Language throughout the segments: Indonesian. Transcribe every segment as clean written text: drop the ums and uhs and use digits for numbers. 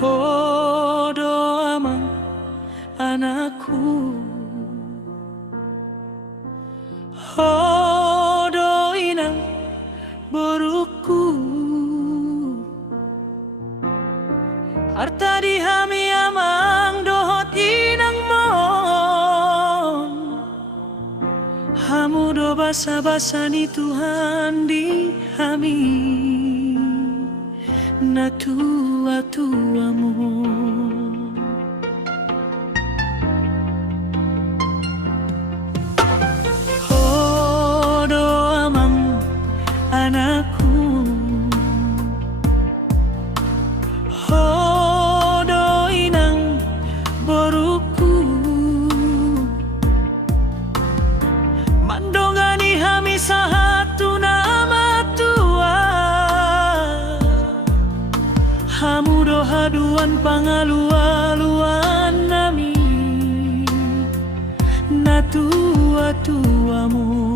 Oh doa mang anakku, oh do inang boruku, harta dihami amang dohot inang mon, hamu do basa-basa ni Tuhan dihami na tua-tuamu. Oh doa mang anakku, oh do inang boruku, mandongani hami sahatu nama tua, hamu do haduan pangaluan nami na tua-tuamu.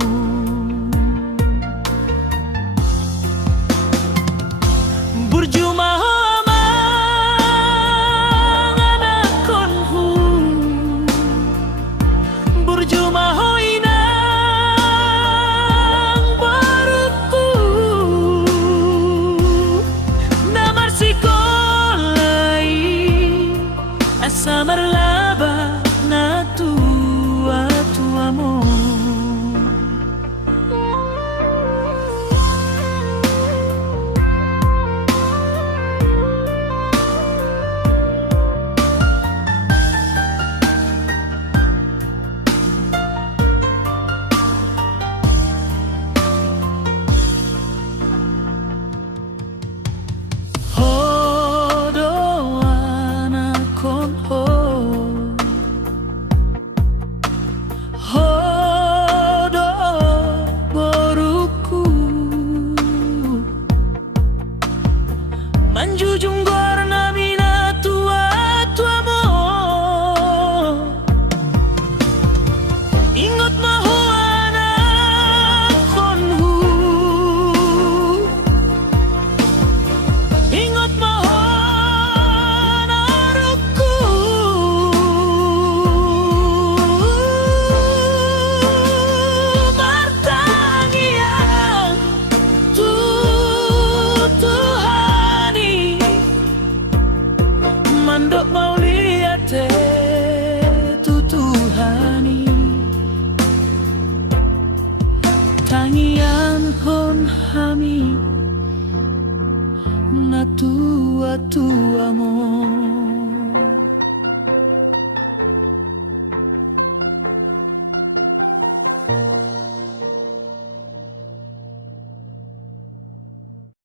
Burjumaho amang anakonhu, burjumaho inang baruku, namar sikolai asa marlaba na tua-tuamu. Manjujung gua